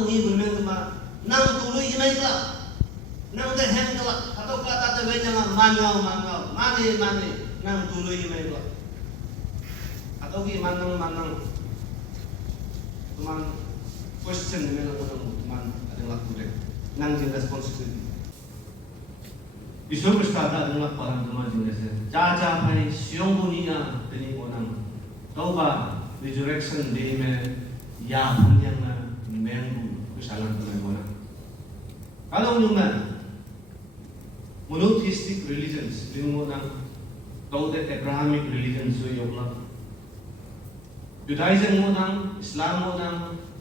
atau ngi bermain kema nang tulu imai kala nang de hem kala atau kata de jangan mangau mane nang tulu imai kala atau ki manang teman question ni memang teman ada laku deh nang jeng responsibility Isu berstara adalah parang teman jeng jaja pai siong bunia teni onang tauba resurrection day में या yang menggu kesalahan teman-teman. Kalau nyuman monotheistic religions, lingkungan kau de Abrahamic religions so yola. Judaism ngonang, Islam ngonang,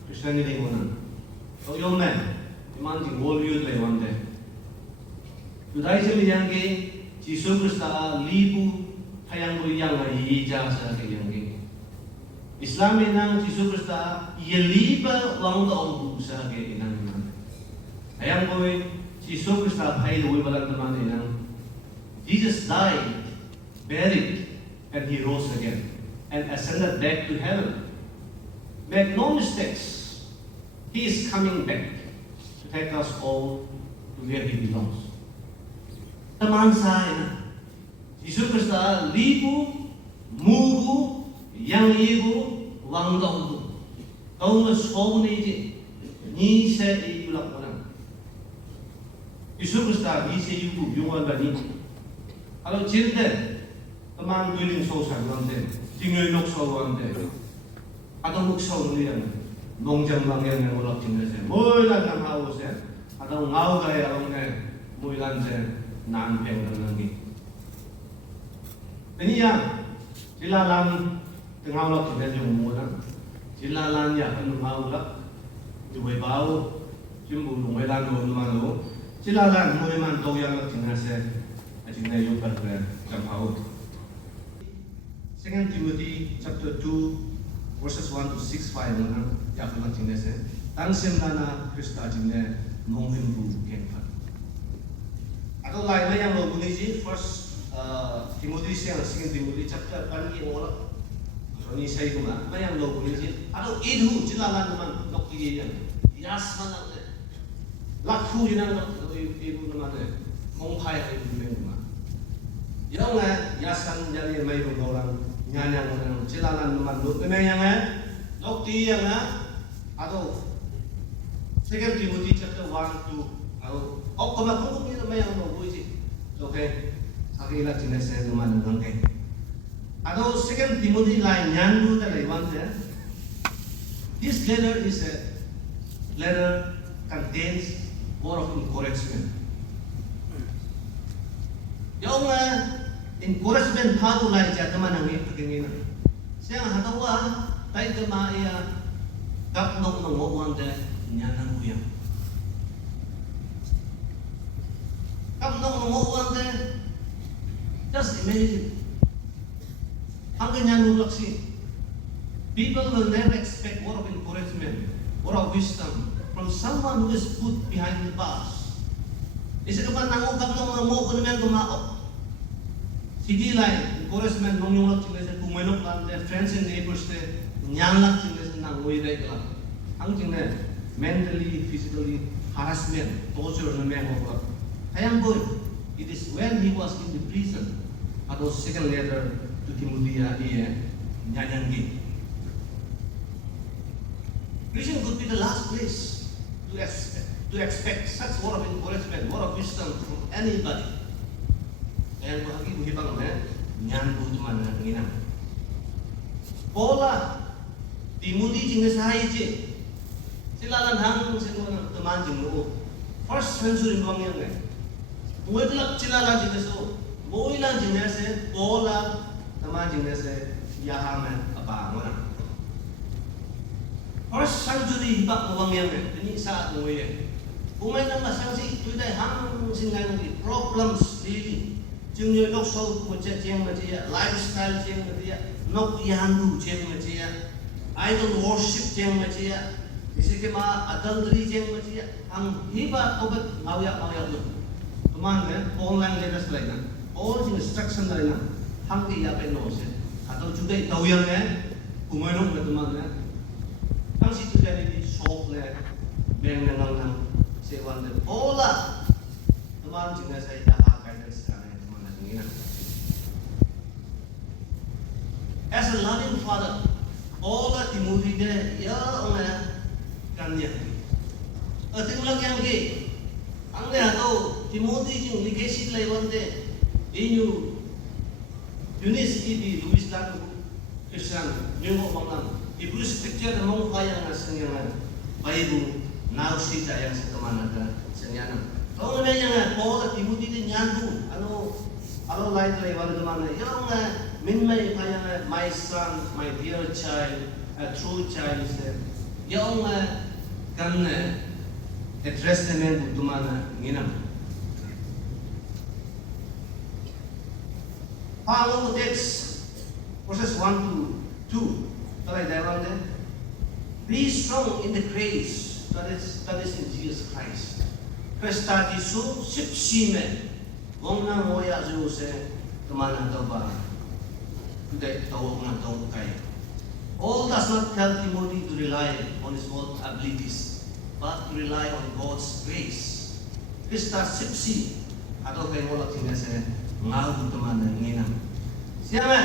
Christianity ngonang. Kau yoman, iman di world view lewan de. Judaism yang ke Yesus Kristus libu hayang yang ija sa ke yang ke. Islam inang Yesus Kristus yeliba wang taong sa ke inang man. Hayang boy Yesus Kristus hay loy balang teman inang. Jesus died, buried, and he rose again and ascended back to heaven. Make no mistakes, he is coming back to take us all to where he belongs. Teman saya, Yesus Kristus libu, mugu, yang ibu wang dong kau ngesol ni ni se ibu lakukan Yesus Kristus ni se ibu yuan bani kalau cinta teman guling sosan wante tinggal nok so wante atau muksau ni yang nongjang bangyan yang ulak cinta se mulan yang haus se atau ngau gaya orang mulan se nan peng dengan ni ini yang silalan tengah lak kita jom mula, jilalan ya kan mau lak, jual bau, jumbo lumai lan malu, jilalan mulai mantau yang lak tinggal se, tinggal yuk berber jam bau. Second Timothy chapter 2 verses 1 to 6 5 mana, ya kan lak tinggal se, tangsim nana Krista tinggal mungkin bu kempat. Atau lainnya yang lo bunyi sih first Timothy yang Second Timothy chapter 1 yang orang ini saya cuma, yang lo boleh sih, atau itu jelalan teman dokter yang yas mana deh, laku jenang ibu teman deh, mengkaya ibu teman, yang yasan jadi mai orang nyanyang orang jelalan teman dokter yang dokter yang atau Second Timothy chapter 1 to atau kemakukum itu yang lo boleh sih, oke, sakilah jenis saya teman dengan Atau Second Timothy line nyandu dalai wante. This letter is a letter contains word of encouragement. Yung encouragement haru lai jatuh mana ngi pagingin. Siang hatawa tay kemaya kapnong nong wante nyanang kuyang. Kapnong nong wante just imagine. Hanggang yang nulaksi, people will never expect word of encouragement, word of wisdom from someone who is put behind the bars. Isa ka pa nangungkap ng mga ko naman kumaok. Sige lang, encouragement nung yung lak sila kumainok lang, their friends and neighbors nyang lak sila nanguwi ray ka lang. Ang sila mentally, physically harassment, torture na may mga. Kaya boy, it is when he was in the prison, atau second letter to Timothy nyanyan gini. Prison could be the last place to expect such word of encouragement, word of wisdom from anybody. Kaya ang bahagi buhi bang nyan bu teman ngina. Pola Timothy jing sahay je. Silalan hang sino teman jing lo. First century bang yang buat lak silalan jing so. Boilan jing se pola teman jing se yahaman apa mana. First century bak uang yang ini saat mulai. Umay nang masangsi itu dah hang singan di problems di jengnya nok so macam jeng macam lifestyle jeng macam nok yandu jeng macam idol worship jeng macam isi ke ma adultery jeng macam hang hiba obat awyak tu. Teman online lepas lain. All instruction lain hang dia penose atau juga tahu yang kumainok teman hang situ jadi di shop le beng nang sewan de pola teman jingga saya dah guidance sekarang teman ini. As a loving father, all Timothy de ya onga kanya. Ating lang yang ke, ang le ato Timothy jing legacy laiwan de inyu Eunice di Louis Lang Christian nyungo banglang Hebrew scripture mong kaya nga sangyangan Bible now si yang sa teman sangyangan. Kalau nga Paul at Timothy din nyandu ano light laiwan teman ya nga min may kaya my son, my dear child, a true child said yung kan address namin butuman nginam. Follow text verses 1 to 2. Talay dahil din. Be strong in the grace that is in Jesus Christ. Krista Jesu sipsime wong na moya Jose teman atau ba. Tidak tahu mengatau kaya. Paul does not tell Timothy to rely on his own abilities, but to rely on God's grace. Krista sipsi atau kaya ngolak sini saya ngaku teman nginam. Siapa?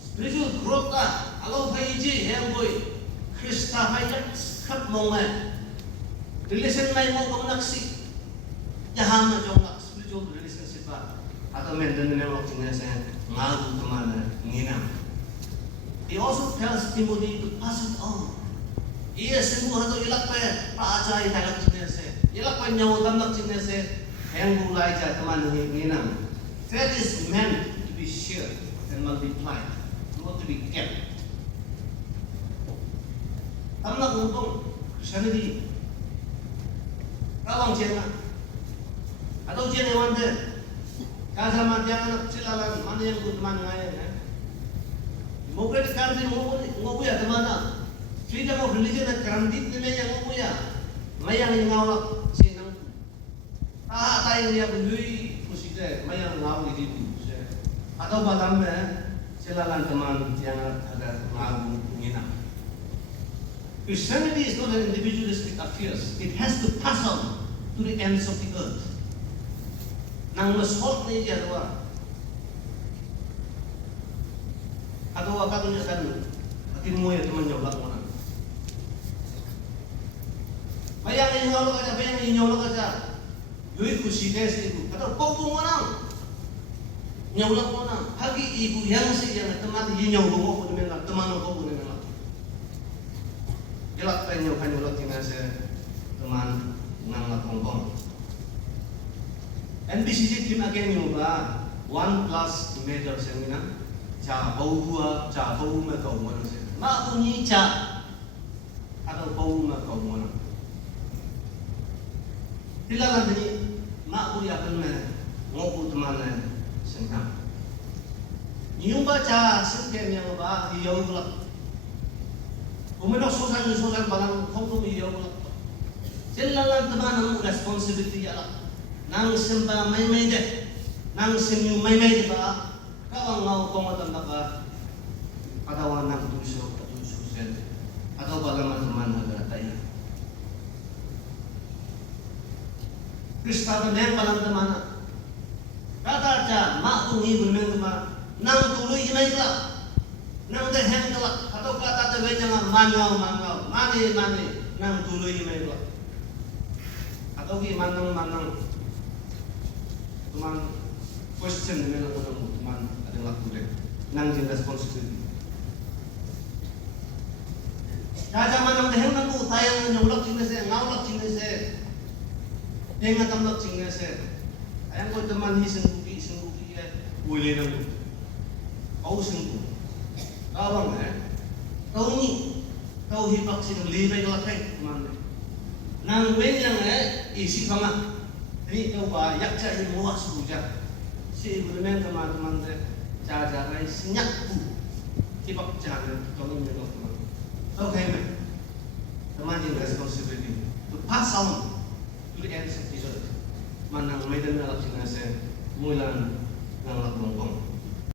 Spiritual growth ta. Kalau kaya iji yang boy Krista kaya kat monga. Relation may mo kung naksi. Yahama jong spiritual relationship pa. Atau maintain na ngolak sini saya ngaku teman nginam. He also tells Timothy to pass it on. Iya semua atau ilak pa paacay talak sinese. Ilak pa nyaw tamlak sinese. Yang mulai sa teman nginam. That is meant to be shared and multiplied, not to be kept. Tamlak untong Christianity. Kawang jena. Atau jena wande. Kasama jangan silalan mana yang teman ngayon. Mungkin sekarang ngobu ya teman. Freedom of religion at karandit ni may ngobu ya. Mayang ngawak sinang. Tayo niya bului kusite mayang ngawak itu. Atau balam silalan teman yang ada ngabu nginam. Christianity is not an individualistic affair. It has to pass on to the ends of the earth. Nang masot na iya doa. Atau apa punya kan? Atin mo ya teman nyolak mo na. Bayang inyolak aja, bayang inyolak aja. Yui kusine sa ibu. Atau popo mo na. Nyolak mo na. Hagi ibu yang siya na teman inyolak mo ko naman teman ko ko naman. Ilak pa inyo kanyolak tinasa teman nang lapongkong. NBCC team again yung ba 1+ medal seminar cha bau hua cha bau ma kau mo na se ma ku ni cha atau bau ma kau mo na tilalan ni ma ku ya kan na ngopu teman na sengkam yung ba cha sengkem yang ba iyo ulak umeno sosan balang kong iyo ulak tilalan teman ang responsibility ala nang simba may de nang simyu may de ba kawang ngau kong atang ka katawan ng tuso sen atau balang teman ada tayo Krista ben balang teman kata cha ma ungi bunmen teman nang tuloy may ka nang dehen ka atau kata te jangan mangau mane nang tuloy may ka atau gi manang teman question nila ko ng teman adalah kulit nang jin responsibility. Kaya man ang deheng nang utayang nyulak sinese ngawlak sinese dengan tamlak sinese ayang ko teman hiseng buki uli nang au sing kawang kau ni kau hipak sinang libay lakay teman nang wenyang isi kama ini kau ba yakca ini muas buja si berumen teman-teman deh cara sinyak bu tipak jangan kau ini teman okay man teman yang responsibility to pass on to the ends of the earth manang may dami alap sinase mulan ng laklongkong